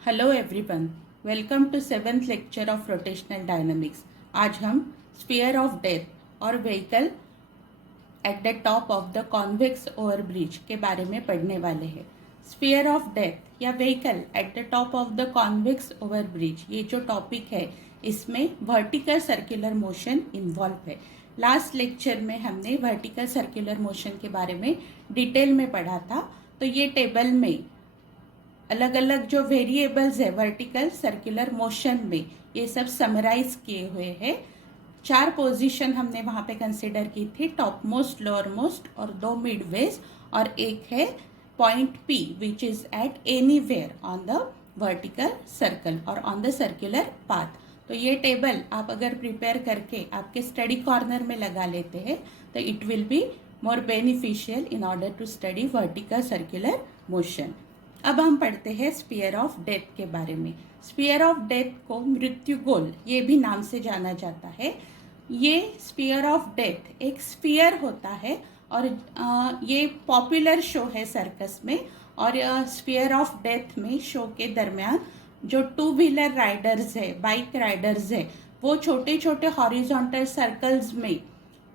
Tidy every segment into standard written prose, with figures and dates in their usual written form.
Hello everyone, welcome to seventh lecture of rotational dynamics. आज हम sphere of death और vehicle at the top of the convex overbridge के बारे में पढ़ने वाले हैं। स्फीयर ऑफ डेथ या vehicle at the top of the convex overbridge, ये जो टॉपिक है इसमें वर्टिकल सर्कुलर मोशन इन्वॉल्व है। लास्ट लेक्चर में हमने वर्टिकल सर्कुलर मोशन के बारे में डिटेल में पढ़ा था। तो ये टेबल में अलग अलग जो वेरिएबल्स है वर्टिकल सर्कुलर मोशन में, ये सब समराइज किए हुए हैं। 4 पोजीशन हमने वहाँ पे कंसिडर की थी, टॉप मोस्ट, लोअर मोस्ट और 2 मिडवेज, और एक है point P which is at anywhere on the vertical circle और ऑन द सर्कुलर पाथ। तो ये टेबल आप अगर प्रिपेयर करके आपके स्टडी कॉर्नर में लगा लेते हैं तो it will be more beneficial in order to study vertical circular motion. अब हम पढ़ते हैं स्फीयर ऑफ डेथ के बारे में। स्फीयर ऑफ डेथ को मृत्यु गोल ये भी नाम से जाना जाता है। ये स्फीयर ऑफ डेथ एक स्फीयर होता है और ये पॉपुलर शो है सर्कस में। और स्फीयर ऑफ डेथ में शो के दरमियान जो 2 व्हीलर राइडर्स है, बाइक राइडर्स है, वो छोटे छोटे हॉरिजॉन्टल सर्कल्स में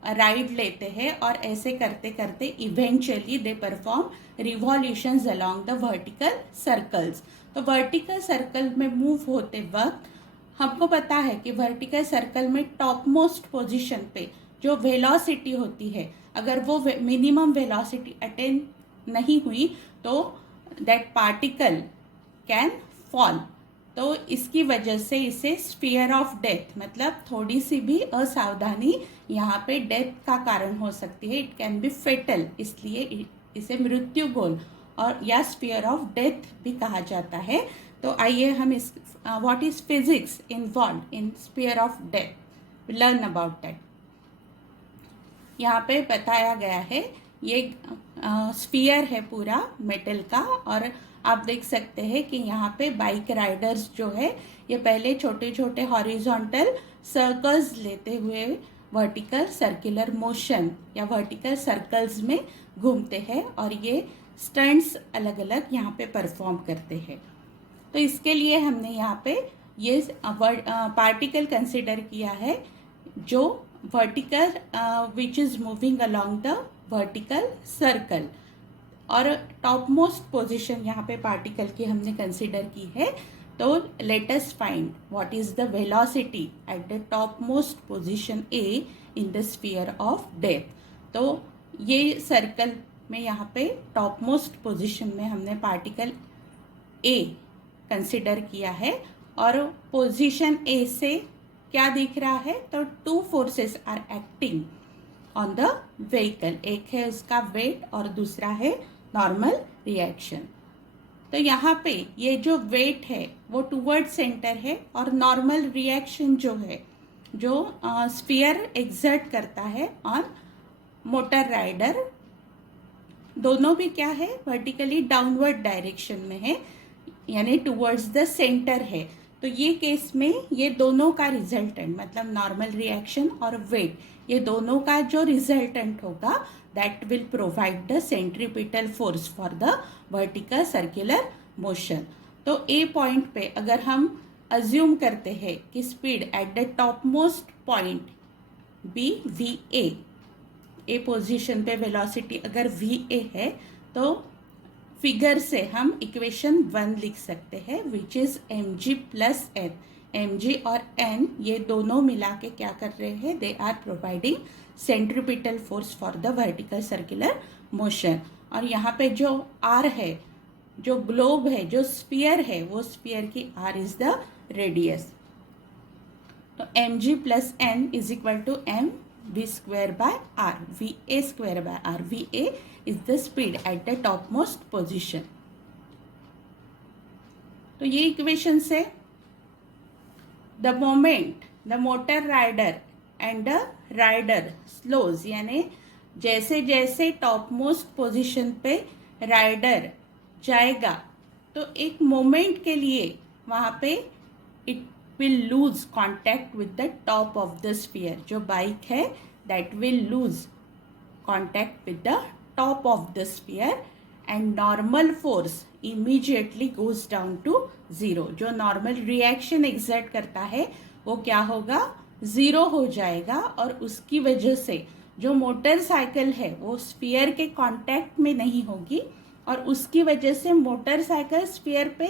राइड लेते हैं और ऐसे करते करते eventually they perform revolutions along the vertical circles. तो वर्टिकल सर्कल में मूव होते वक्त हमको पता है कि वर्टिकल सर्कल में टॉप मोस्ट पोजिशन पे जो वेलोसिटी होती है, अगर वो मिनिमम वेलोसिटी अटेन नहीं हुई तो दैट पार्टिकल कैन फॉल। तो इसकी वजह से इसे स्फीयर ऑफ डेथ, मतलब थोड़ी सी भी असावधानी यहाँ पे डेथ का कारण हो सकती है, इट कैन बी फेटल, इसलिए इसे मृत्यु गोल और या स्फीयर ऑफ डेथ भी कहा जाता है। तो आइए हम इस what is physics involve in sphere of death, learn about that. यहाँ पे बताया गया है, ये स्फीयर है पूरा मेटल का, और आप देख सकते हैं कि यहाँ पे बाइक राइडर्स जो है ये पहले छोटे छोटे हॉरिजॉन्टल सर्कल्स लेते हुए वर्टिकल सर्कुलर मोशन या वर्टिकल सर्कल्स में घूमते हैं और ये स्टंट्स अलग अलग यहाँ पे परफॉर्म करते हैं। तो इसके लिए हमने यहाँ पे ये पार्टिकल कंसिडर किया है जो vertical which is moving along the vertical circle, और टॉप मोस्ट पोजिशन यहाँ पे पार्टिकल की हमने कंसिडर की है। तो let us find what is the velocity at the top most position A in the sphere of death. तो ये सर्कल में यहाँ पे टॉप मोस्ट पोजिशन में हमने पार्टिकल ए कंसिडर किया है, और पोजिशन ए से क्या दिख रहा है, तो 2 forces are acting on the vehicle. एक है उसका वेट और दूसरा है नॉर्मल रिएक्शन। तो यहाँ पे ये जो वेट है वो टूवर्ड सेंटर है, और नॉर्मल रिएक्शन जो है जो स्फीयर एक्सर्ट करता है ऑन मोटर राइडर, दोनों भी क्या है, वर्टिकली डाउनवर्ड डायरेक्शन में है, यानी टूवर्ड्स द सेंटर है। तो ये केस में ये दोनों का रिजल्टेंट, मतलब नॉर्मल रिएक्शन और वेट, ये दोनों का जो रिजल्टेंट होगा that will provide the centripetal force for the vertical circular motion. तो ए पॉइंट पे अगर हम अज्यूम करते हैं कि speed at the top most point be V A position पे वेलोसिटी अगर वी ए है, तो फिगर से हम इक्वेशन 1 लिख सकते हैं which is M G plus N. M G और एन ये दोनों मिला के क्या कर रहे हैं, they are providing centripetal force for the vertical circular motion. और यहाँ पे जो आर है, जो ग्लोब है, जो स्फीयर है, वो स्फीयर की आर इज द रेडियस। तो M G plus N is equal to M we square by R, V A square by R. V A is the speed at the topmost position। तो ये equation से the moment the motor rider and the rider slows, यानी जैसे जैसे top most position पे rider जाएगा तो एक मोमेंट के लिए वहाँ पे it will lose contact with the top of the sphere. जो बाइक है that will lose contact with the top of the sphere and normal force immediately goes down to 0. जो नॉर्मल रिएक्शन एग्जर्ट करता है वो क्या होगा, 0 हो जाएगा, और उसकी वजह से जो मोटरसाइकिल है वो स्फीयर के कांटेक्ट में नहीं होगी, और उसकी वजह से मोटरसाइकिल स्फीयर पे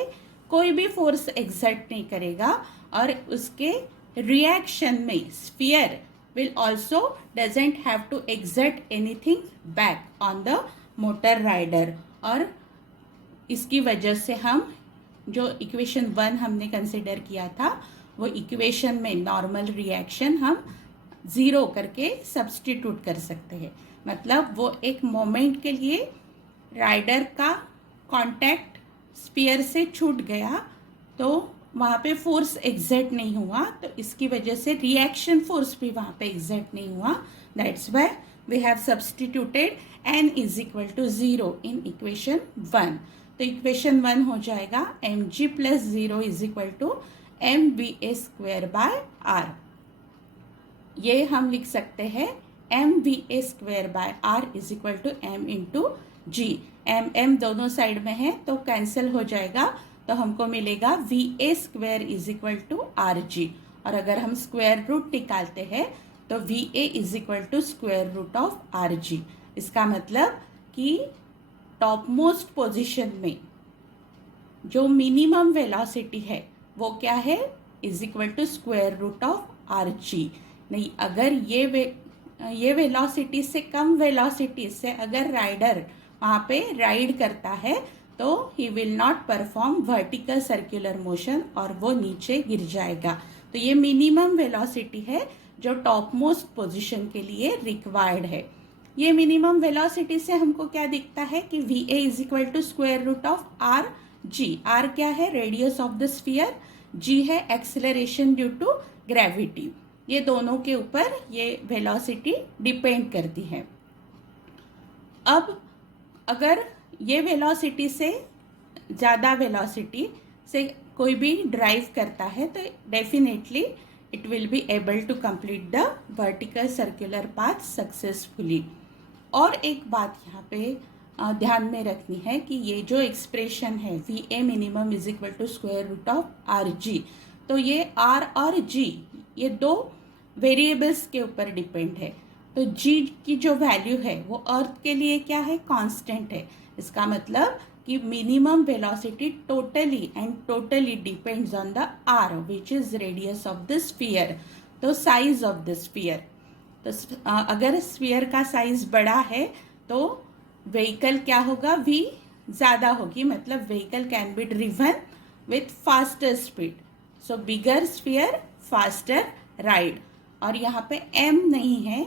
कोई भी फोर्स एग्जर्ट नहीं करेगा, और उसके रिएक्शन में sphere will also doesn't have to exert anything back on the motor rider. और इसकी वजह से हम जो इक्वेशन 1 हमने कंसिडर किया था वो इक्वेशन में नॉर्मल रिएक्शन हम 0 करके सब्स्टिट्यूट कर सकते हैं. मतलब वो एक मोमेंट के लिए राइडर का कांटेक्ट स्फीयर से छूट गया तो वहाँ पे फोर्स एग्जर्ट नहीं हुआ, तो इसकी वजह से रिएक्शन फोर्स भी वहाँ पे एग्जर्ट नहीं हुआ. That's why we have substituted n is equal to 0 in equation 1. तो इक्वेशन 1 हो जाएगा mg plus 0 is equal to mva square by r. ये हम लिख सकते हैं mva square by r is equal to m into G. m दोनों side में है तो कैंसिल हो जाएगा, तो हमको मिलेगा va square is equal to R G. और अगर हम स्क्वायर रूट निकालते हैं तो va is equal to square root of R G. इसका मतलब कि टॉप मोस्ट पोजिशन में जो मिनिमम वेलोसिटी है वो क्या है, is equal to square root of R G. नहीं, अगर ये वेलोसिटी से कम वेलोसिटी से अगर राइडर वहाँ पे राइड करता है तो he will not perform vertical circular motion और वो नीचे गिर जाएगा. तो ये मिनिमम वेलोसिटी है जो टॉप मोस्ट पोजिशन के लिए रिक्वायर्ड है. ये मिनिमम वेलोसिटी से हमको क्या दिखता है कि va is equal to square root of R G. R क्या है, radius of the sphere, G है एक्सेलरेशन ड्यू टू ग्रेविटी. ये दोनों के ऊपर ये वेलोसिटी डिपेंड करती है. अब अगर ये वेलोसिटी से ज़्यादा वेलोसिटी से कोई भी ड्राइव करता है तो definitely it will be able to complete the vertical circular path successfully. और एक बात यहाँ पे ध्यान में रखनी है कि ये जो एक्सप्रेशन है va minimum is equal to square root of R G, तो ये r और g ये दो वेरिएबल्स के ऊपर डिपेंड है. तो g की जो वैल्यू है वो अर्थ के लिए क्या है, कांस्टेंट है. इसका मतलब कि minimum velocity totally depends on the r which is radius of the sphere. तो साइज ऑफ द स्फीयर, तो अगर स्फीयर का साइज बड़ा है तो व्हीकल क्या होगा, v ज़्यादा होगी, मतलब vehicle can be driven with faster speed. So bigger sphere faster ride. और यहाँ पे m नहीं है,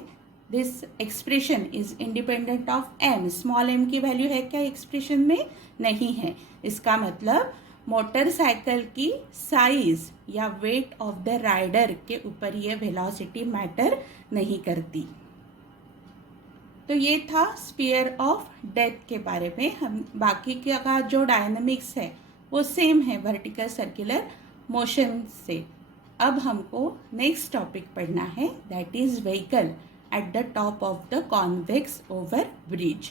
this expression is independent of m. Small m की वैल्यू है क्या एक्सप्रेशन में, नहीं है. इसका मतलब मोटरसाइकिल की साइज या वेट ऑफ द राइडर के ऊपर ये वेलोसिटी मैटर नहीं करती. तो ये था स्फीयर ऑफ डेथ के बारे में. हम बाकी का जो डायनामिक्स है वो सेम है वर्टिकल सर्कुलर मोशन से. अब हमको नेक्स्ट टॉपिक पढ़ना है, that is vehicle at the top of the convex over bridge.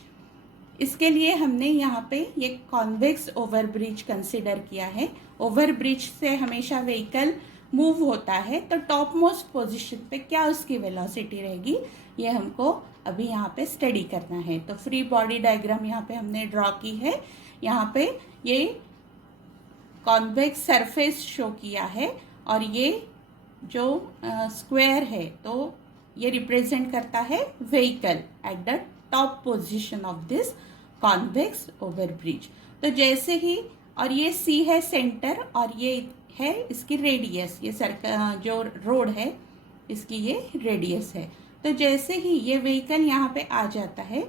इसके लिए हमने यहाँ पे ये कॉन्वेक्स ओवर ब्रिज कंसिडर किया है. ओवर ब्रिज से हमेशा व्हीकल मूव होता है तो टॉप मोस्ट पोजिशन पे क्या उसकी वेलोसिटी रहेगी, ये हमको अभी यहाँ पे स्टडी करना है. तो फ्री बॉडी डायग्राम यहाँ पे हमने ड्रॉ की है. यहाँ पे ये कॉन्वेक्स सरफेस शो किया है और ये जो स्क्वायर है तो ये रिप्रेजेंट करता है vehicle at the top position of this convex over bridge. तो जैसे ही, और ये सी है सेंटर और ये है इसकी रेडियस, ये जो रोड है इसकी ये रेडियस है. तो जैसे ही ये व्हीकल यहाँ पे आ जाता है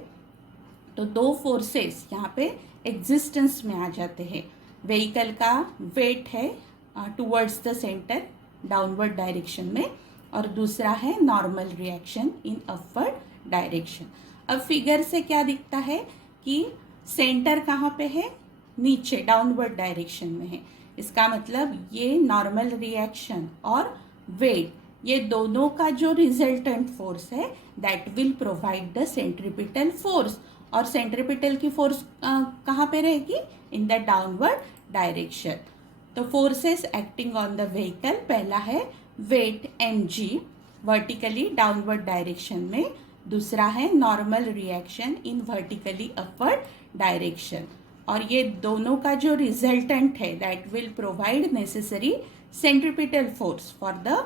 तो दो फोर्सेस यहाँ पे एग्जिस्टेंस में आ जाते हैं. व्हीकल का वेट है towards the centre downward direction में, और दूसरा है नॉर्मल रिएक्शन इन अपवर्ड डायरेक्शन. अब फिगर से क्या दिखता है कि सेंटर कहाँ पे है, नीचे डाउनवर्ड डायरेक्शन में है. इसका मतलब ये नॉर्मल रिएक्शन और वेट, ये दोनों का जो रिजल्टेंट फोर्स है that will provide the centripetal force और सेंट्रीपिटल की फोर्स कहाँ पे रहेगी? In the downward direction. तो forces acting on the vehicle, पहला है weight mg vertically downward direction में, दूसरा है normal reaction in vertically upward direction. और ये दोनों का जो रिजल्टेंट है that will provide necessary centripetal force for the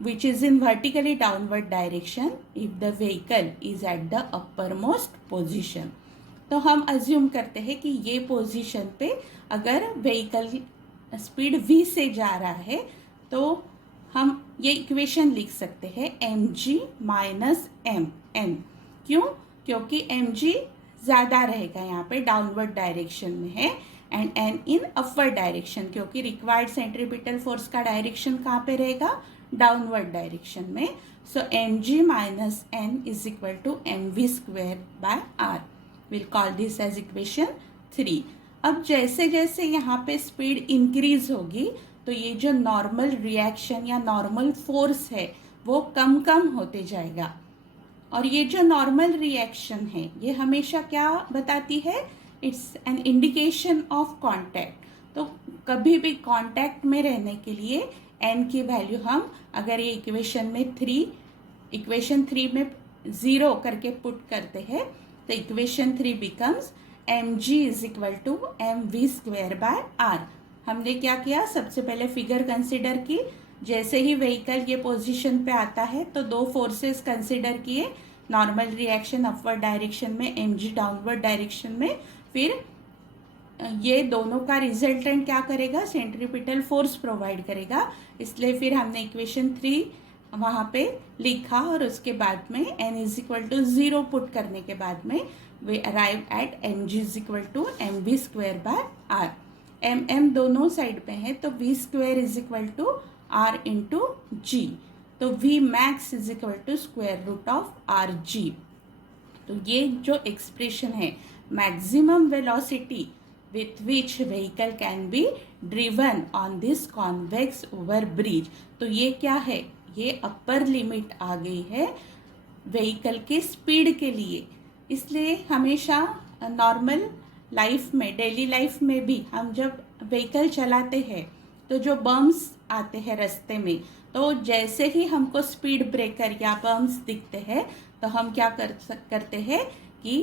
which is in vertically downward direction if the vehicle is at the uppermost position। तो हम अज्यूम करते हैं कि ये पोजीशन पे अगर व्हीकल स्पीड v से जा रहा है तो हम ये इक्वेशन लिख सकते हैं mg माइनस mn। क्यों? क्योंकि mg ज़्यादा रहेगा, यहाँ पे डाउनवर्ड डायरेक्शन में है, and n in upward direction, क्योंकि रिक्वायर्ड सेंट्रीपिटल फोर्स का डायरेक्शन कहाँ पे रहेगा? डाउनवर्ड डायरेक्शन में। So mg minus n is equal to mv square by r। Will call this as equation 3। अब जैसे जैसे यहाँ पे स्पीड इंक्रीज होगी तो ये जो नॉर्मल रिएक्शन या नॉर्मल फोर्स है वो कम कम होते जाएगा। और ये जो नॉर्मल रिएक्शन है ये हमेशा क्या बताती है? It's an indication of contact. तो कभी भी कांटेक्ट में रहने के लिए n की वैल्यू हम अगर ये इक्वेशन थ्री में 0 करके पुट करते हैं तो equation 3 becomes mg is equal to mv square by r। हमने क्या किया? सबसे पहले फिगर कंसिडर की, जैसे ही व्हीकल ये पोजीशन पे आता है तो दो फोर्सेस कंसिडर किए, नॉर्मल रिएक्शन अपवर्ड डायरेक्शन में, mg डाउनवर्ड डायरेक्शन में। फिर ये दोनों का रिजल्टेंट क्या करेगा? सेंट्रीपिटल फोर्स प्रोवाइड करेगा, इसलिए फिर हमने इक्वेशन 3 वहाँ पे लिखा और उसके बाद में n is equal to 0 put करने के बाद में we arrive at mg is equal to mv square by r। mm दोनों साइड पे है तो v स्क्वेयर is equal to r into g, तो v max is equal to square root of R G. तो ये जो एक्सप्रेशन है maximum velocity with which vehicle can be driven on this convex over bridge, तो ये क्या है? ये अपर लिमिट आ गई है व्हीकल के स्पीड के लिए। इसलिए हमेशा नॉर्मल लाइफ में, डेली लाइफ में भी हम जब व्हीकल चलाते हैं तो जो बम्स आते हैं रास्ते में, तो जैसे ही हमको स्पीड ब्रेकर या बम्स दिखते हैं तो हम क्या करते हैं कि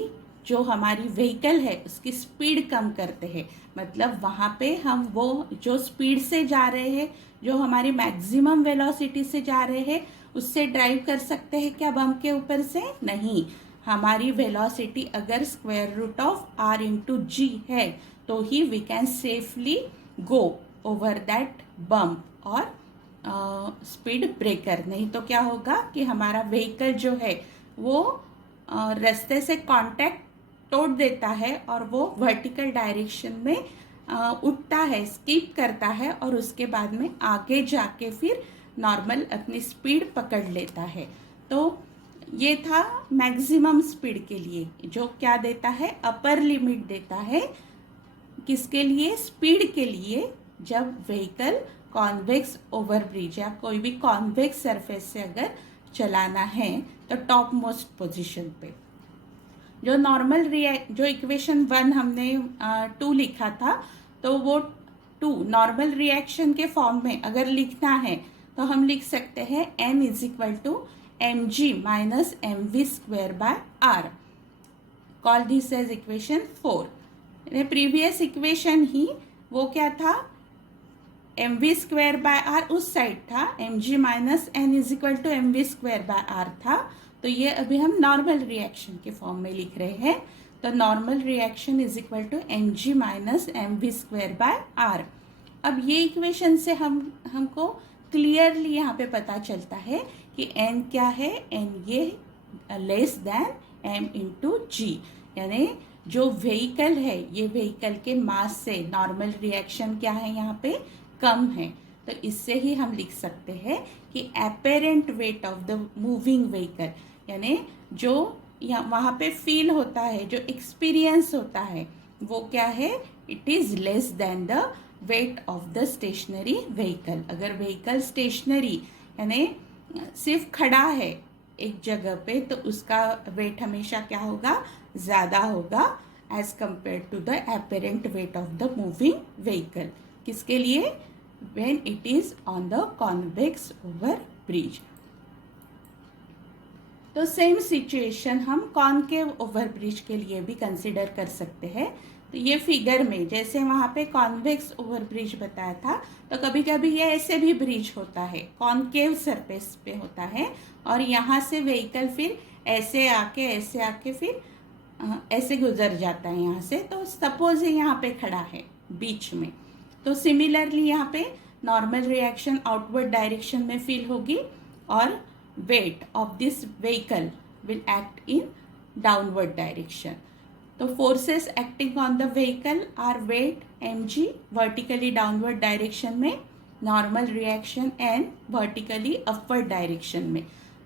जो हमारी व्हीकल है उसकी स्पीड कम करते हैं। मतलब वहाँ पे हम वो जो स्पीड से जा रहे हैं, जो हमारी मैक्सिमम वेलोसिटी से जा रहे हैं, उससे ड्राइव कर सकते हैं क्या बम के ऊपर से? नहीं। हमारी वेलोसिटी अगर square root of r into g है तो ही we can safely go over that bump और स्पीड ब्रेकर। नहीं तो क्या होगा कि हमारा व्हीकल जो है वो रास्ते से कांटेक्ट तोड़ देता है और वो वर्टिकल डायरेक्शन में उठता है, स्किप करता है और उसके बाद में आगे जाके फिर नॉर्मल अपनी स्पीड पकड़ लेता है। तो ये था मैक्सिमम स्पीड के लिए, जो क्या देता है? अपर लिमिट देता है। किसके लिए? स्पीड के लिए। जब व्हीकल कॉन्वेक्स ओवरब्रिज या कोई भी कॉन्वेक्स सरफेस से अगर चलाना है तो टॉप मोस्ट पोजिशन पे जो नॉर्मल जो इक्वेशन 1 हमने 2 लिखा था, तो वो 2 नॉर्मल रिएक्शन के फॉर्म में अगर लिखना है तो हम लिख सकते हैं n is equal to mg minus mv square by r। Call this as equation 4। Previous equation ही वो क्या था? mv स्क्वेयर बाय r उस साइड था, mg minus n is equal to mv square by r था। तो ये अभी हम नॉर्मल रिएक्शन के फॉर्म में लिख रहे हैं। तो normal reaction is equal to mg minus mv square by r। अब ये इक्वेशन से हमको क्लियरली यहाँ पे पता चलता है कि n क्या है? n ये less than m into g, यानी जो व्हीकल है ये व्हीकल के मास से नॉर्मल रिएक्शन क्या है यहाँ पे? कम है। तो इससे ही हम लिख सकते हैं कि apparent wait of the moving vehicle, यानी जो वहाँ पे फील होता है, जो एक्सपीरियंस होता है, वो क्या है? It is less than the weight of the stationary vehicle. अगर व्हीकल स्टेशनरी यानी सिर्फ खड़ा है एक जगह पे तो उसका वेट हमेशा क्या होगा? ज़्यादा होगा as compare to the apparent weight of the moving vehicle. किसके लिए? When it is on the convex over bridge. तो सेम सिचुएशन हम कॉनकेव ओवर ब्रिज के लिए भी कंसिडर कर सकते हैं। तो ये फिगर में जैसे वहाँ पे कॉन्वेक्स ओवर ब्रिज बताया था, तो कभी कभी ये ऐसे भी ब्रिज होता है, कॉनकेव सरफेस पे होता है, और यहाँ से व्हीकल फिर ऐसे आके फिर ऐसे गुजर जाता है यहाँ से। तो सपोज ये यहाँ पे खड़ा है बीच में, तो सिमिलरली यहाँ पे नॉर्मल रिएक्शन आउटवर्ड डायरेक्शन में फील होगी, और weight of this vehicle will act in downward direction. तो forces acting on the vehicle are weight mg vertically downward direction में, normal reaction n vertically upward direction में।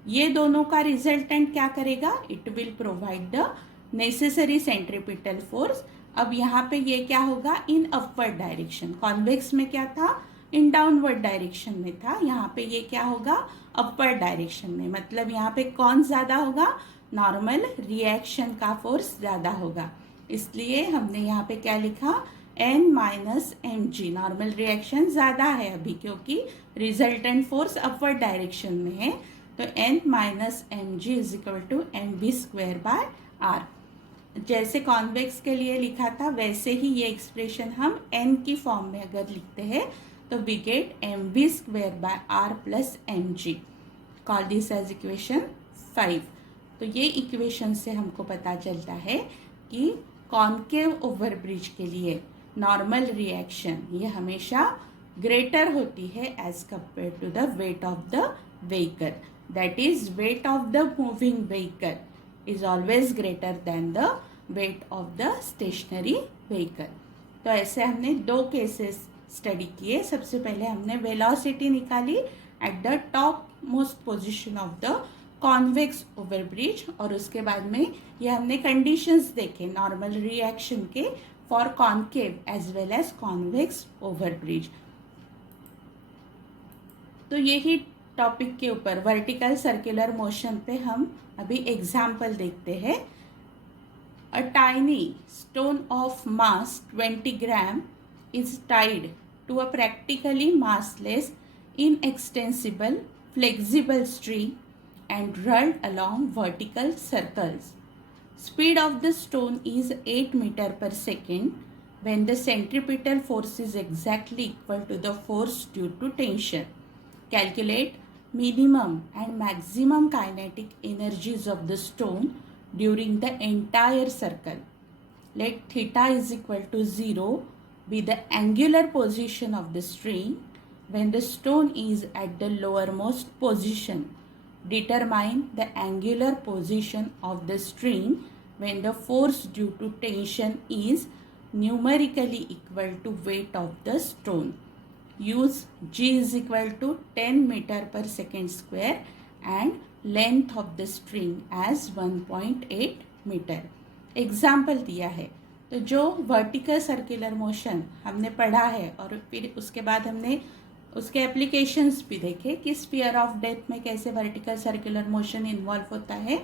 ये दोनों का resultant क्या करेगा? It will provide the necessary centripetal force। अब यहाँ पे ये क्या होगा? इन अपवर्ड डायरेक्शन। कॉन्वेक्स में क्या था? इन डाउनवर्ड डायरेक्शन में था। यहाँ पे ये क्या होगा? अपवर्ड डायरेक्शन में। मतलब यहाँ पे कौन ज़्यादा होगा? नॉर्मल रिएक्शन का फोर्स ज़्यादा होगा। इसलिए हमने यहाँ पे क्या लिखा? n minus M G. Normal reaction ज़्यादा है अभी, क्योंकि रिजल्टेंट फोर्स अपवर्ड डायरेक्शन में है। तो n minus M G is equal to M V square by R. जैसे कॉन्वेक्स के लिए लिखा था, वैसे ही ये एक्सप्रेशन हम n की फॉर्म में अगर लिखते हैं तो we get M V square by R plus M G. Call this as equation 5। तो ये इक्वेशन से हमको पता चलता है कि कॉनकेव ओवर ब्रिज के लिए नॉर्मल रिएक्शन ये हमेशा ग्रेटर होती है as compare to the weight of the vehicle. That is weight of the moving vehicle is always greater than the weight of the stationary vehicle. तो ऐसे हमने दो केसेस स्टडी किए। सबसे पहले हमने वेलोसिटी निकाली at the top most position of the convex over bridge, और उसके बाद में ये हमने कंडीशंस देखे नॉर्मल रिएक्शन के for concave as well as convex over bridge. तो यही टॉपिक के ऊपर वर्टिकल सर्कुलर मोशन पे हम अभी एग्जाम्पल देखते हैं। A tiny stone of mass 20 gram is tied to a practically massless, inextensible, flexible string and rolled along vertical circles. Speed of the stone is 8 meter per second when the centripetal force is exactly equal to the force due to tension. Calculate minimum and maximum kinetic energies of the stone during the entire circle. Let theta is equal to 0 be the angular position of the string when the stone is at the lowermost position. Determine the angular position of the string when the force due to tension is numerically equal to weight of the stone. Use G is equal to 10 meter per second square and length of the string as 1.8 meter. Example दिया है। तो जो vertical circular motion हमने पढ़ा है, और फिर उसके बाद हमने उसके एप्लीकेशंस भी देखे कि स्फीयर ऑफ डेथ में कैसे वर्टिकल सर्कुलर मोशन इन्वॉल्व होता है,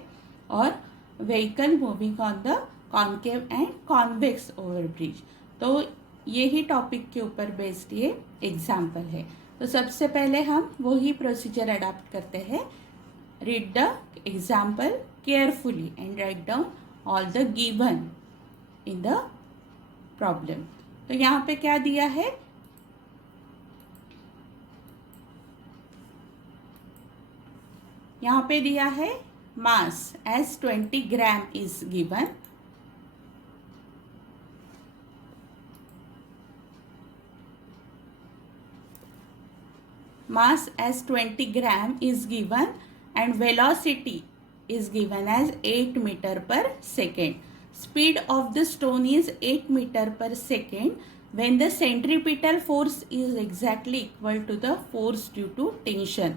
और vehicle moving on the concave and convex over bridge. तो यही टॉपिक के ऊपर बेस्ड ये एग्जाम्पल है। तो सबसे पहले हम वही प्रोसीजर अडॉप्ट करते हैं। Read the example carefully and write down all the given in the problem. तो यहाँ पे क्या दिया है? यहाँ पे दिया है mass as 20 gram is given. Mass as 20 gram is given and velocity is given as 8 meter per second. Speed of the stone is 8 meter per second when the centripetal force is exactly equal to the force due to tension.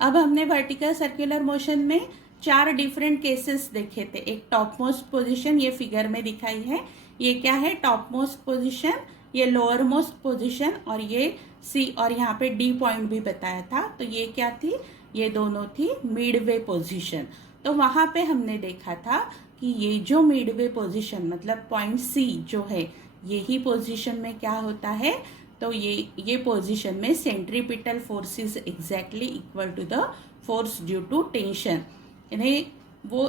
अब हमने vertical circular motion में 4 different cases देखे थे. एक top most position ये figure में दिखाई है. ये क्या है? टॉप मोस्ट पोजिशन, ये लोअर मोस्ट पोजिशन और ये सी और यहाँ पे डी पॉइंट भी बताया था. तो ये क्या थी? ये दोनों थी मिड वे पोजिशन. तो वहाँ पे हमने देखा था कि ये जो मिडवे पोजीशन मतलब पॉइंट सी जो है यही पोजीशन में क्या होता है, तो ये पोजीशन में centripetal force is exactly equal to the force due to tension. यानी वो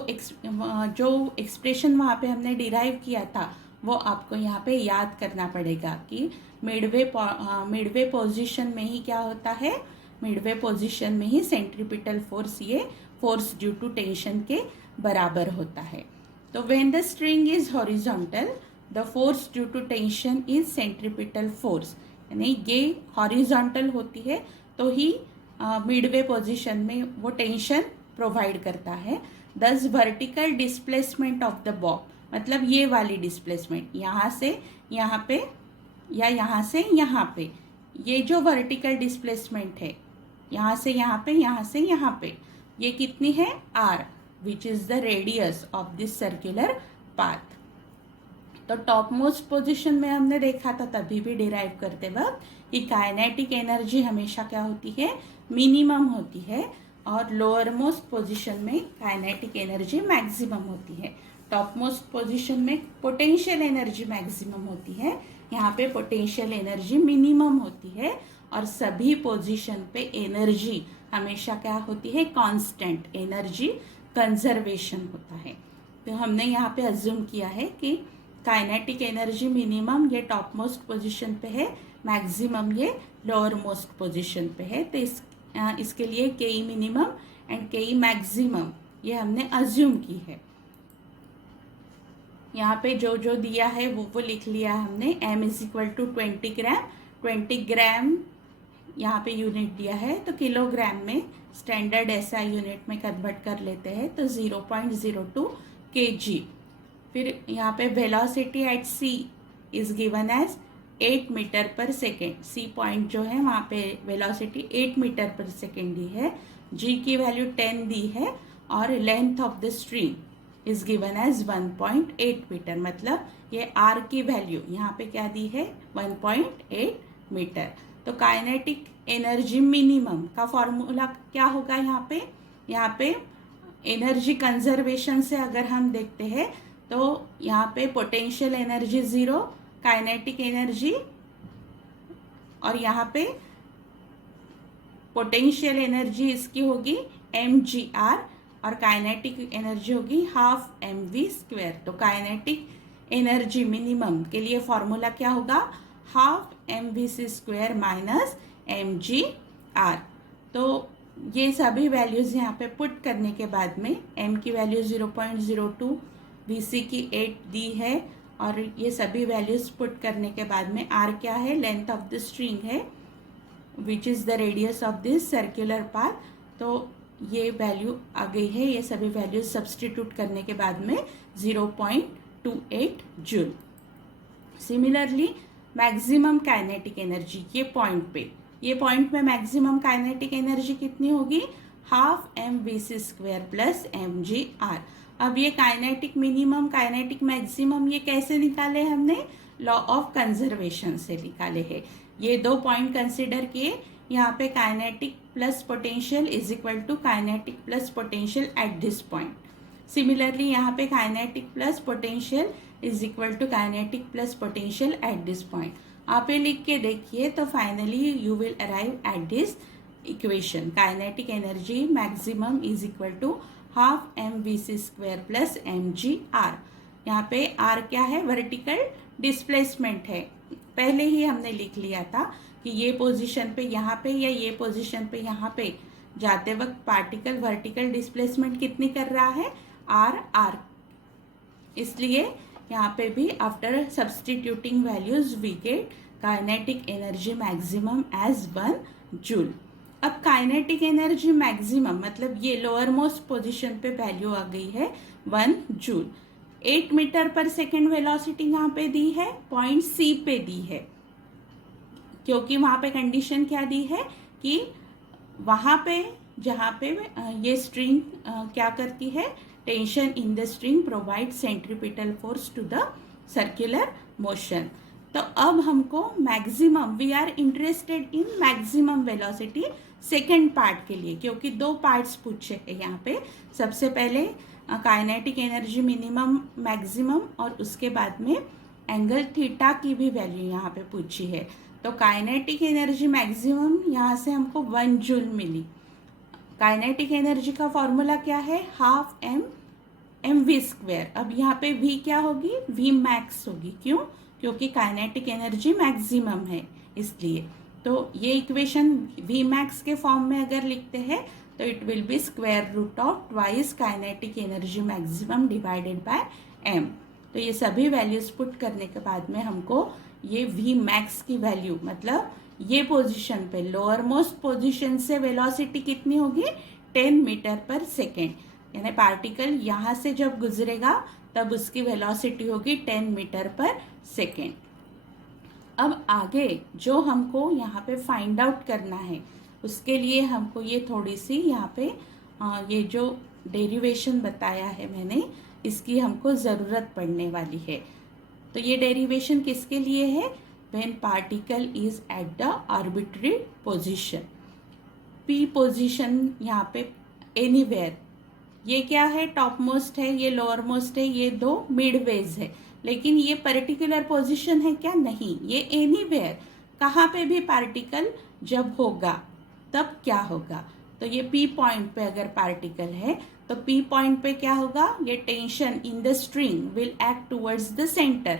जो एक्सप्रेशन वहाँ पे हमने डिराइव किया था वो आपको यहाँ पे याद करना पड़ेगा कि मिडवे पोजीशन में ही क्या होता है, मिडवे पोजीशन में ही सेंट्रीपिटल फोर्स ये फोर्स ड्यू टू टेंशन के बराबर होता है। तो when the string is horizontal the force due to tension is centripetal force, यानी ये हॉरिजॉन्टल होती है तो ही मिडवे पोजीशन में वो टेंशन प्रोवाइड करता है। दस vertical displacement of the Bob, मतलब ये वाली डिस्प्लेसमेंट यहाँ से यहाँ पे या यहाँ से यहाँ पे, ये जो वर्टिकल डिस्प्लेसमेंट है यहाँ से यहाँ पे, यहाँ से यहाँ पे, ये कितनी है R, which is the radius of this circular path. तो टॉप मोस्ट पोजिशन में हमने देखा था तभी भी डिराइव करते वक्त कि काइनेटिक एनर्जी हमेशा क्या होती है, मिनिमम होती है, और लोअर मोस्ट पोजिशन में काइनेटिक एनर्जी मैक्सिमम होती है। टॉप मोस्ट पोजिशन में पोटेंशियल एनर्जी मैक्सिमम होती है, यहाँ पे पोटेंशियल एनर्जी मिनिमम होती है, और सभी पोजीशन पे एनर्जी हमेशा क्या होती है, कांस्टेंट एनर्जी कंजर्वेशन होता है। तो हमने यहाँ पे अज्यूम किया है कि काइनेटिक एनर्जी मिनिमम ये टॉप मोस्ट पोजीशन पे है, मैक्सिमम ये लोअर मोस्ट पोजीशन पे है। तो इसके लिए के मिनिमम एंड के मैक्सिमम ये हमने अज्यूम की है। यहाँ पे जो जो दिया है वो लिख लिया हमने। m is equal to 20 gram, 20 gram यहाँ पे यूनिट दिया है, तो किलोग्राम में स्टैंडर्ड एसआई यूनिट में कन्वर्ट कर लेते हैं तो 0.02 kg। फिर यहाँ पे velocity at C is given as 8 metre per second. C point जो है वहाँ पे वेलोसिटी 8 मीटर पर सेकेंड दी है, जी की वैल्यू 10 दी है, और length of the string is given as 1.8 metre, मतलब ये आर की वैल्यू यहाँ पे क्या दी है, 1.8 मीटर। तो काइनेटिक एनर्जी मिनिमम का फॉर्मूला क्या होगा, यहाँ पे एनर्जी कंजर्वेशन से अगर हम देखते हैं तो यहाँ पे पोटेंशियल एनर्जी 0, काइनेटिक एनर्जी, और यहाँ पे पोटेंशियल एनर्जी इसकी होगी mgr और काइनेटिक एनर्जी होगी हाफ mv²। तो काइनेटिक एनर्जी मिनिमम के लिए फॉर्मूला क्या होगा, हाफ mvc² माइनस mgr। तो ये सभी वैल्यूज़ यहाँ पे पुट करने के बाद में m की वैल्यू 0.02, vc की 8 दी है, और ये सभी वैल्यूज़ पुट करने के बाद में r क्या है, लेंथ ऑफ द स्ट्रिंग है, विच is the radius of this circular path. तो ये वैल्यू आ गई है, ये सभी वैल्यूज सब्सटीट्यूट करने के बाद में 0.28 joule. Similarly maximum kinetic energy ये पॉइंट में मैक्सिमम काइनेटिक एनर्जी कितनी होगी, हाफ mvc² प्लस mgr। अब ये काइनेटिक मिनिमम काइनेटिक मैक्सिमम ये कैसे निकाले हमने, लॉ ऑफ कंजर्वेशन से निकाले हैं। ये दो पॉइंट कंसिडर किए, यहाँ पे kinetic plus potential is equal to kinetic plus potential at this point. Similarly यहाँ पे kinetic plus potential is equal to kinetic plus potential at this point. आप ये लिख के देखिए तो finally you will arrive at this equation, kinetic energy maximum is equal to half mvc² plus mgr। यहाँ पे r क्या है, वर्टिकल डिस्प्लेसमेंट है, पहले ही हमने लिख लिया था कि ये पोजीशन पे यहाँ पे या ये पोजीशन पे यहाँ पे जाते वक्त पार्टिकल वर्टिकल डिस्प्लेसमेंट कितनी कर रहा है, r। इसलिए यहाँ पे भी after substituting values we get kinetic energy maximum as 1 joule. अब काइनेटिक एनर्जी मैक्सिमम मतलब ये लोअर मोस्ट पोजिशन पे वैल्यू आ गई है 1 joule. 8 metre per second velocity यहाँ पे दी है, पॉइंट सी पे दी है, क्योंकि वहाँ पे कंडीशन क्या दी है कि वहाँ पे जहाँ पे ये स्ट्रिंग क्या करती है, tension in the string provide centripetal force to the circular motion. तो अब हमको maximum, we are interested in maximum velocity second part के लिए, क्योंकि दो पार्ट्स पूछे हैं यहाँ पे। सबसे पहले काइनेटिक एनर्जी मिनिमम मैक्सिमम और उसके बाद में एंगल थीटा की भी वैल्यू यहाँ पे पूछी है। तो काइनेटिक एनर्जी मैक्सिमम यहाँ से हमको 1 जूल मिली। काइनेटिक एनर्जी का फॉर्मूला क्या है, हाफ एम वी स्क्वायर। अब यहाँ पे वी क्या होगी, वी मैक्स होगी। क्यों, क्योंकि काइनेटिक एनर्जी मैक्सिमम है इसलिए। तो ये इक्वेशन वी मैक्स के फॉर्म में अगर लिखते हैं तो it will be square root of twice kinetic energy maximum divided by M. तो ये सभी वैल्यूज पुट करने के बाद में हमको ये वी मैक्स की वैल्यू, मतलब ये पोजीशन पे लोअर मोस्ट पोजीशन से वेलोसिटी कितनी होगी, 10 मीटर पर सेकेंड, यानी पार्टिकल यहाँ से जब गुजरेगा तब उसकी वेलोसिटी होगी 10 मीटर पर सेकेंड। अब आगे जो हमको यहाँ पे फाइंड आउट करना है उसके लिए हमको ये थोड़ी सी यहाँ पे ये जो डेरिवेशन बताया है मैंने, इसकी हमको ज़रूरत पड़ने वाली है। तो ये डेरिवेशन किसके लिए है, when particle is at the arbitrary position, P position यहाँ पे एनीवेयर। ये क्या है, टॉप मोस्ट है, ये लोअर मोस्ट है, ये दो मिड वेज है। लेकिन ये पर्टिकुलर पोजीशन है क्या, नहीं, ये एनीवेयर, कहाँ पे भी पार्टिकल जब होगा तब क्या होगा। तो ये पी पॉइंट पे अगर पार्टिकल है तो पी पॉइंट पे क्या होगा, ये tension in the string will act towards the centre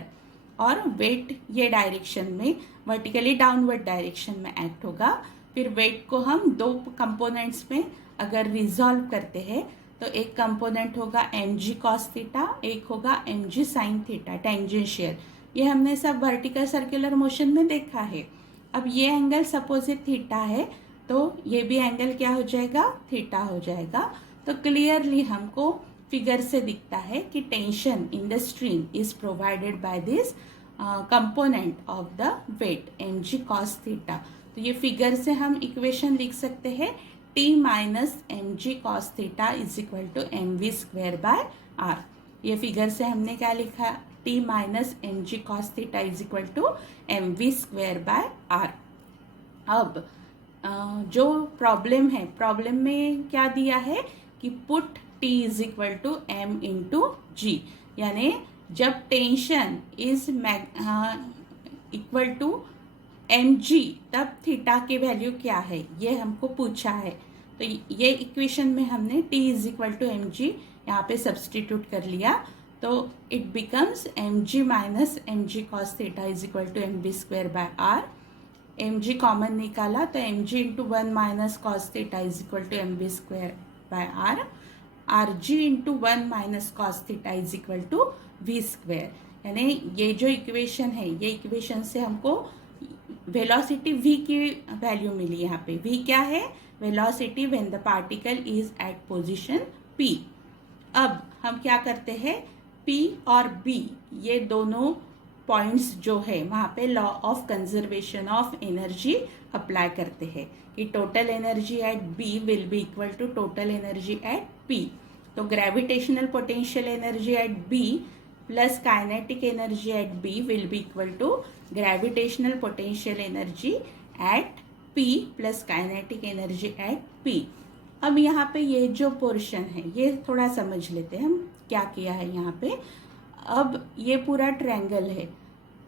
और वेट ये डायरेक्शन में वर्टिकली डाउनवर्ड डायरेक्शन में एक्ट होगा। फिर वेट को हम दो कंपोनेंट्स में अगर रिजॉल्व करते हैं तो एक कंपोनेंट होगा mg cos थीटा, एक होगा mg sin थीटा टेंजेंशियल। ये हमने सब वर्टिकल सर्कुलर मोशन में देखा है। अब ये एंगल सपोज थीटा है तो ये भी एंगल क्या हो जाएगा, थीटा हो जाएगा। तो क्लियरली हमको फिगर से दिखता है कि tension in the string is provided by this component of the weight mg cos theta. तो ये फिगर से हम इक्वेशन लिख सकते हैं t minus mg cos theta is equal to mv square by r। ये फिगर से हमने क्या लिखा, t minus mg cos theta is equal to mv square by r। अब जो प्रॉब्लम है, प्रॉब्लम में क्या दिया है कि put t is equal to m into g, यानी जब tension is equal to mg तब थीटा की वैल्यू क्या है, ये हमको पूछा है। तो ये इक्वेशन में हमने t is equal to mg यहाँ पे सब्सटीट्यूट कर लिया, तो it becomes mg minus mg cos theta is equal to mv square by r। mg common निकाला तो mg into 1 minus cos theta is equal to mv square by r, rg into 1 minus cos theta is equal to v square. यानी ये जो equation है, ये equation से हमको velocity v की वैल्यू मिली। यहाँ पे v क्या है, velocity when the particle is at position p। अब हम क्या करते हैं, p और b ये दोनों पॉइंट्स जो है वहाँ पे law of conservation of energy apply करते हैं कि total energy at B will be equal to total energy at P. तो gravitational potential energy at B plus kinetic energy at B will be equal to gravitational potential energy at P plus kinetic energy at P. अब यहाँ पे ये जो portion है ये थोड़ा समझ लेते हैं हम क्या किया है यहाँ पे। अब ये पूरा ट्रायंगल है,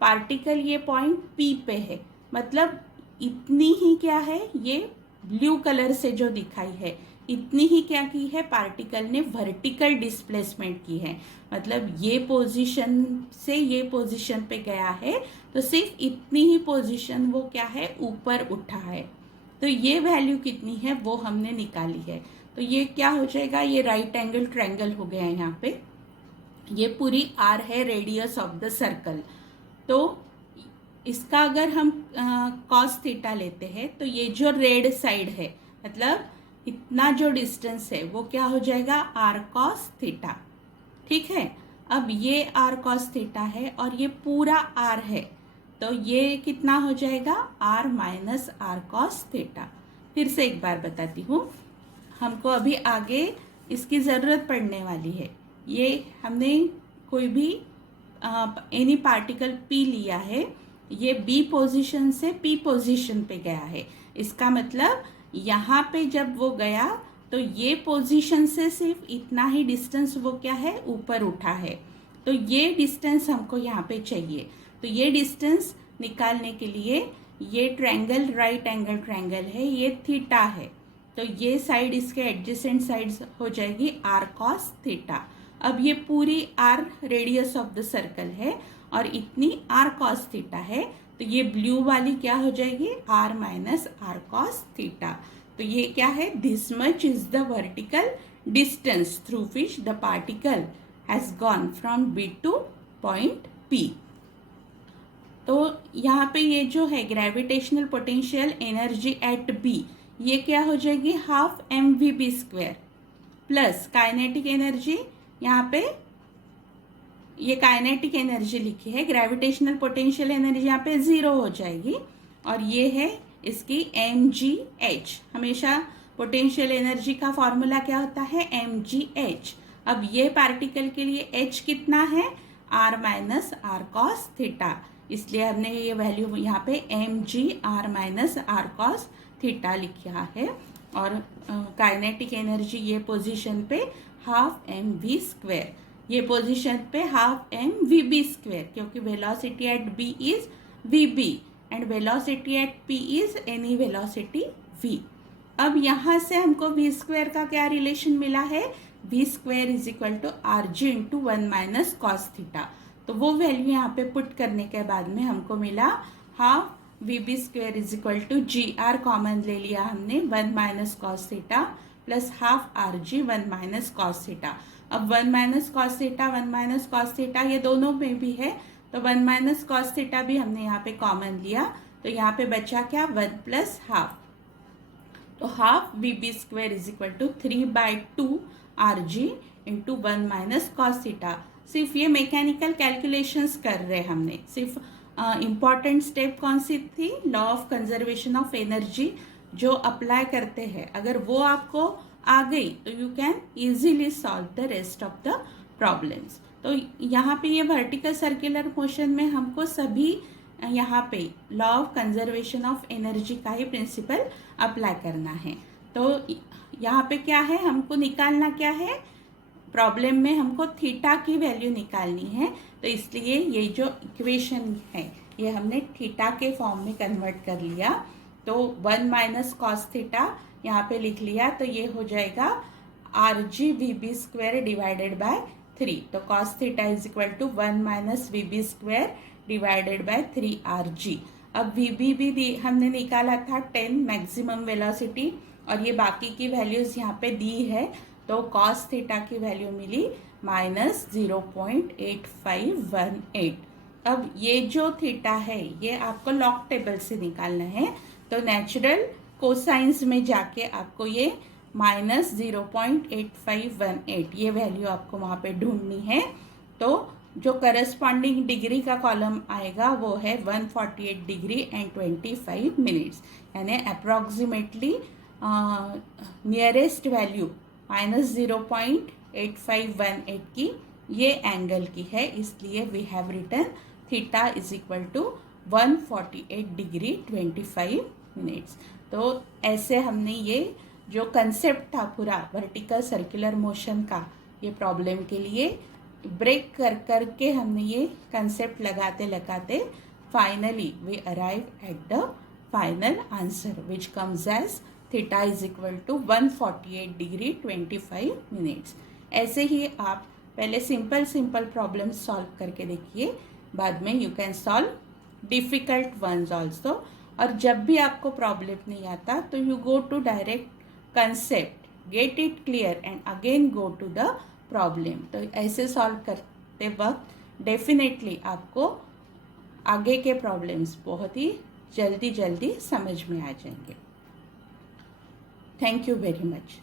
पार्टिकल ये पॉइंट P पे है, मतलब इतनी ही क्या है, ये ब्लू कलर से जो दिखाई है इतनी ही क्या की है, पार्टिकल ने वर्टिकल डिस्प्लेसमेंट की है। मतलब ये पोजीशन से ये पोजीशन पे गया है तो सिर्फ इतनी ही पोजीशन वो क्या है, ऊपर उठा है। तो ये वैल्यू कितनी है वो हमने निकाली है। तो ये क्या हो जाएगा, ये राइट एंगल ट्रायंगल हो गया है। यहाँ पे ये पूरी r है रेडियस ऑफ द सर्कल। तो इसका अगर हम cos थीटा लेते हैं तो ये जो रेड साइड है, मतलब इतना जो डिस्टेंस है वो क्या हो जाएगा, r cos थीटा। ठीक है, अब ये r cos थीटा है और ये पूरा r है, तो ये कितना हो जाएगा, r minus r cos theta. फिर से एक बार बताती हूँ, हमको अभी आगे इसकी ज़रूरत पड़ने वाली है। ये हमने कोई भी एनी पार्टिकल P लिया है, ये B पोजीशन से P पोजीशन पे गया है। इसका मतलब यहाँ पे जब वो गया तो ये पोजीशन से सिर्फ इतना ही डिस्टेंस वो क्या है, ऊपर उठा है। तो ये डिस्टेंस हमको यहाँ पे चाहिए। तो ये डिस्टेंस निकालने के लिए ये ट्रायंगल राइट एंगल ट्रायंगल है, ये थीटा है, तो ये साइड इसके एडजेसेंट साइड्स हो जाएगी आर कॉस थीटा। अब ये पूरी R radius of the circle है और इतनी आर कॉस थीटा है, तो ये ब्लू वाली क्या हो जाएगी, R minus are cos theta. तो ये क्या है, this much is the vertical distance through which the particle has gone from B to point P. तो यहाँ पे ये जो है gravitational potential energy at B, ये क्या हो जाएगी, half M we B square plus kinetic energy, यहाँ पे ये काइनेटिक एनर्जी लिखी है, ग्रेविटेशनल पोटेंशियल एनर्जी यहाँ पे 0 हो जाएगी, और ये है इसकी एम जी एच। हमेशा पोटेंशियल एनर्जी का फॉर्मूला क्या होता है, एम जी एच। अब ये पार्टिकल के लिए एच कितना है, r minus are cos theta, इसलिए हमने ये वैल्यू यहाँ पे m g r minus are cos theta लिखा है। और काइनेटिक एनर्जी ये पोजीशन पे हाफ एम वी स्क्वायर, ये पोजीशन पे half M we B square, क्योंकि velocity at B is v B and velocity at P is any velocity v. अब यहाँ से हमको वी स्क्वायर का क्या रिलेशन मिला है, V square is equal to R G into 1 minus cos theta. तो वो वैल्यू यहाँ पे पुट करने के बाद में हमको मिला half V B square is equal to G R, common ले लिया हमने, 1 minus cos theta plus half R G 1 minus cos theta. अब 1 minus cos theta 1 minus cos theta ये दोनों में भी है, तो 1 माइनस कॉस थीटा भी हमने यहाँ पे कॉमन लिया, तो यहाँ पे बचा क्या, 1 प्लस हाफ, तो half V B square is equal to 3/2 R G into 1 minus cos theta. सिर्फ ये मैकेनिकल कैलकुलेशंस कर रहे हैं हमने, सिर्फ इम्पॉर्टेंट स्टेप कौन सी थी, law of conservation of energy जो अप्लाई करते हैं, अगर वो आपको आ गई तो you can easily solve the rest of the problems. तो यहाँ पे ये वर्टिकल सर्कुलर मोशन में हमको सभी यहाँ पे law of conservation of energy का ही प्रिंसिपल अप्लाई करना है। तो यहाँ पे क्या है, हमको निकालना क्या है, प्रॉब्लम में हमको थीटा की वैल्यू निकालनी है, तो इसलिए ये जो इक्वेशन है ये हमने थीटा के फॉर्म में कन्वर्ट कर लिया। तो 1 माइनस कॉस थीटा यहाँ पे लिख लिया, तो ये हो जाएगा R G V B square divided by 3। तो cos theta is equal to 1 minus V B square divided by 3 R G. अब वी बी भी हमने निकाला था 10 मैक्सिमम वेलोसिटी, और ये बाकी की वैल्यूज यहाँ पे दी है, तो कॉस थीटा की वैल्यू मिली माइनस 0.8518। अब ये जो थीटा है ये आपको लॉग टेबल से निकालना है, तो नेचुरल कोसाइंस में जाके आपको ये माइनस 0.8518 ये वैल्यू आपको वहाँ पे ढूंढनी है। तो जो करस्पॉन्डिंग डिग्री का कॉलम आएगा वो है 148 डिग्री एंड 25 मिनट्स, यानी अप्रॉक्सीमेटली नियरेस्ट वैल्यू माइनस 0.8518 की ये एंगल की है, इसलिए we have written theta is equal to 148 degree 25 minutes. तो ऐसे हमने ये जो कंसेप्ट था पूरा वर्टिकल सर्कुलर मोशन का, ये प्रॉब्लम के लिए ब्रेक करके हमने ये कंसेप्ट लगाते लगाते finally we arrive at the final answer which comes as theta is equal to 148 degree 25 minutes. ऐसे ही आप पहले सिंपल प्रॉब्लम सॉल्व करके देखिए, बाद में you can solve difficult ones also. और जब भी आपको प्रॉब्लम नहीं आता तो you go to direct concept, get it clear and again go to the problem. तो ऐसे सॉल्व करते वक्त डेफिनेटली आपको आगे के प्रॉब्लम्स बहुत ही जल्दी समझ में आ जाएंगे। Thank you very much.